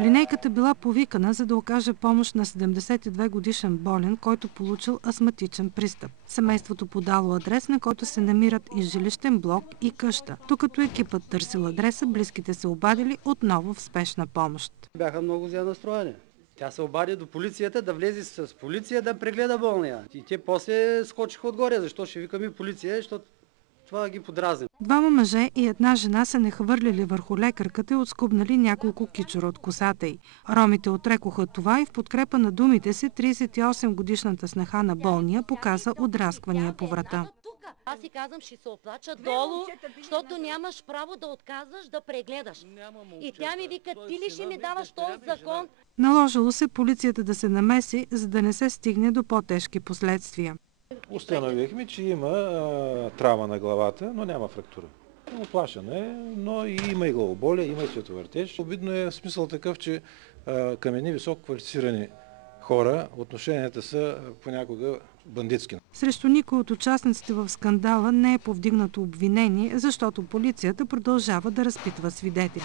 Линейката била повикана, за да окаже помощ на 72-годишен болен, който получил астматичен пристъп. Семейството подало адрес, на който се намират и жилищен блок, и къща. Докато екипът търсил адреса, близките се обадили отново в спешна помощ. Бяха много зле настроени. Тя се обади до полицията, да влезе с полиция да прегледа болния. И те после скочиха отгоре. Защо ще викаме полиция? Защото това ги подразни. Двама мъже и една жена се нахвърлили върху лекарката и отскубнали няколко кичура от косата й. Ромите отрекоха това и в подкрепа на думите си 38-годишната снаха на болния показа отрасквания по врата. Аз си казвам, ще се оплача долу, защото нямаш право да отказваш да прегледаш. И тя ми вика, ти ли ще ми даваш този закон? Наложило се полицията да се намеси, за да не се стигне до по-тежки последствия. Установихме, че има травма на главата, но няма фрактура. Оплашена е, но и има и главоболие, има и световъртеж. Обидно е в смисъл такъв, че към едни високо квалифицирани хора отношенията са понякога бандитски. Срещу никой от участниците в скандала не е повдигнато обвинение, защото полицията продължава да разпитва свидетели.